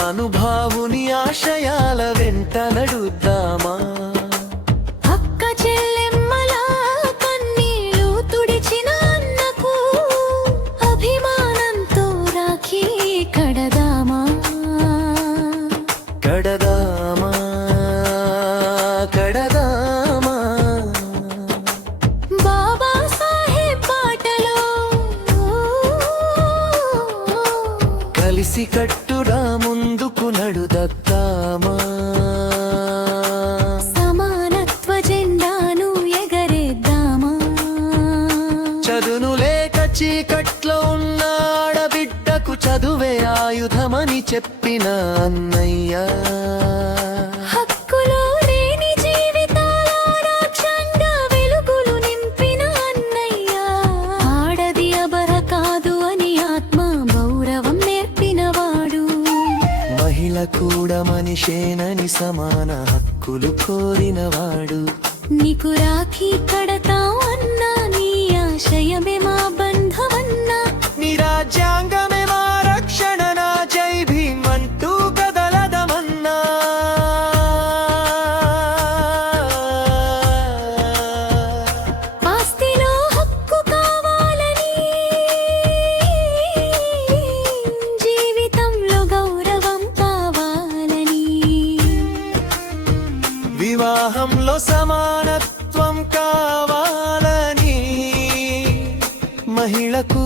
మహానుభావుని ఆశయాల వెంట నడుద్దామా. అక్క చెల్లెమ్మల కన్నీళ్లు తుడిచిన అన్నకు అభిమానంతో రాఖీ కడదామా. కడదామా కడదామా బాబా సాహెబ్ బాటలో కలిసి కట్టురా ముందుకు నడుదద్దామా. సమానత్వ జెండాను ఎగరేద్దామా. చదును లేక చీకట్లో ఉన్న ఆడబిడ్డకు చదువే ఆయుధమని చెప్పిన అన్నయ్య. హక్కులో లేని జీవితాల రాజ్యంగా వెలుగులు నింపిన అన్నయ్య. ఆడది అబర కాదు అని ఆత్మ గౌరవం నేర్పినవాడు. మహిళ కూడా మనిషేనని సమాన హక్కులు కోరినవాడు. నీకు రాఖీ కడతాం అన్నా, నీ ఆశయమే మా బంధమన్నా. నీ రాజ్యాంగమే మా రక్షణ, నా జై భీమ్ అంటూ కదలదమన్నా. ఆస్తిలో హక్కు కావాలని, జీవితంలో గౌరవం కావాలని, వివాహంలో సమానత్వం కావాలని, మహిళకు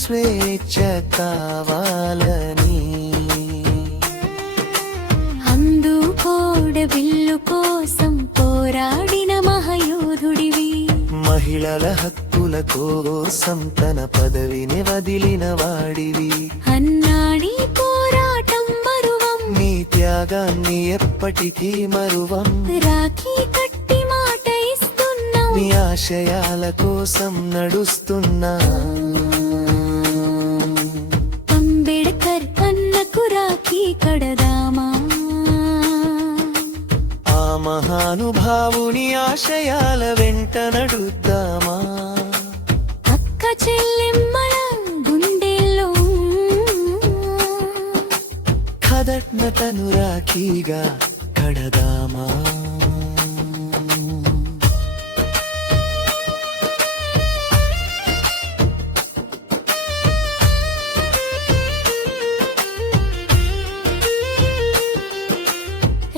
స్వేచ్ఛ కావాలని. అందుకోడ బిల్లు కోసం పోరాడిన మహయోధుడివి. మహిళల హక్కుల కోసం తన పదవిని వదిలిన వాడివి. అన్నాడి పోరాటం మరువం, నీ త్యాగాన్ని ఎప్పటికీ మరువం. రాఖీ కట్టి మాట ఇస్తున్నాం, నీ ఆశయాల కోసం నడుస్తున్నా. అంబేడ్కర్ అన్నకు రాఖీ కడదామా. ఆ మహానుభావుని ఆశయాల వెంట నడుద్దామా. అక్క చెల్లెమ్మల గుండెల్లో ఖదట్నతను రాఖీగా కడదామా.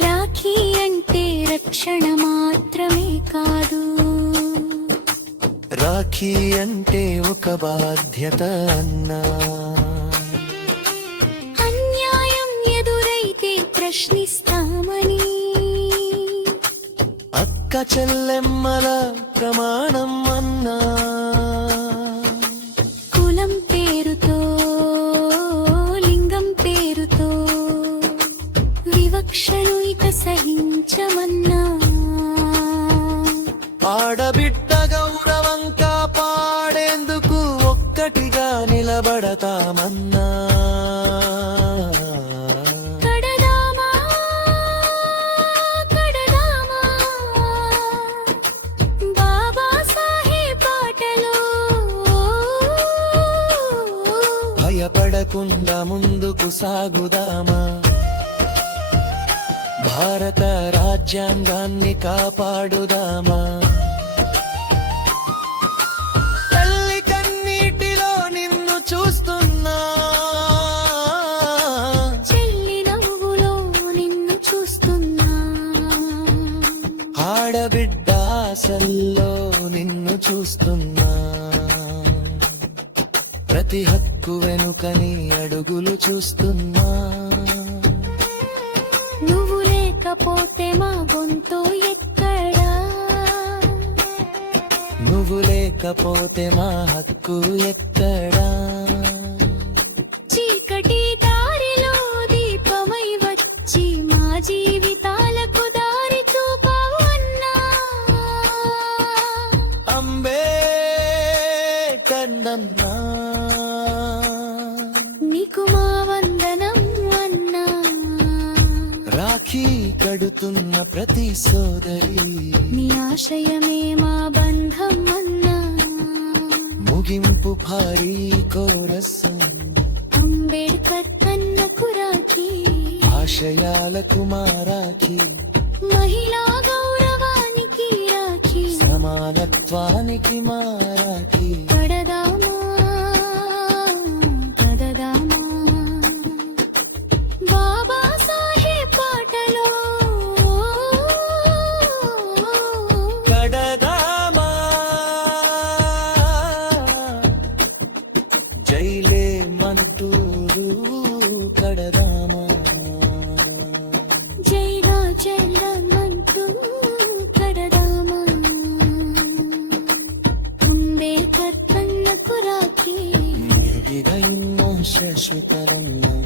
రాఖీ అంటే రక్షణ మాత్రమే కాదు, రాఖీ అంటే ఒక బాధ్యత అన్నా. అన్యాయం ఎదురైతే ప్రశ్నిస్తామని, అక్క చెల్లెమ్మల ప్రమాణం అన్నా. కులం పేరుతో లింగం పేరుతో వివక్షను ఇక సహించమన్నా. ఆడబిడ్డ గౌరవం కాపాడేందుకు ఒక్కటిగా నిలబడతామన్నా. కడదామా కడదామా బాబా సాహెబ్ బాటలో. భయపడకుండా ముందుకు సాగుదామా. భారత రాజ్యాంగాన్ని కాపాడుదామా. తల్లి కన్నీటిలో నిన్ను చూస్తున్నా, చెల్లి నవ్వులో నిన్ను చూస్తున్నా. ఆడబిడ్డ ఆశల్లో నిన్ను చూస్తున్నా. ప్రతి హక్కు వెనుకని అడుగులు చూస్తున్నా. నువ్వు లేకపోతే మా గొంతు ఎక్కడా, నువ్వు లేకపోతే మా హక్కు ఎక్కడా. చీకటి దారిలో దీపమై వచ్చి మా జీవితాలకు దారి చూపావు అన్నా. అంబేడ్కర్ నీకు మా వందనం అన్నా. రాఖీ కడుతున్న ప్రతి సోదరి, నీ ఆశయమే మా బంధం అన్నా. ముగింపు భారీ కోరసం. అంబేడ్కర్ అన్నకు రాఖీ. ఆశయాలకు మారాకి మహిళా గౌరవానికి రాఖీ సమానత్వానికి మారాకి కడదామా కడదామా బాబా సాహెబ్ పాటలో కడదామా జైలే మంటూరు కడదామా జై రాజమంటూ కడదామా అంబేద్కర్ కన్నకు రాఖీ ఇన్నో శశితరంగం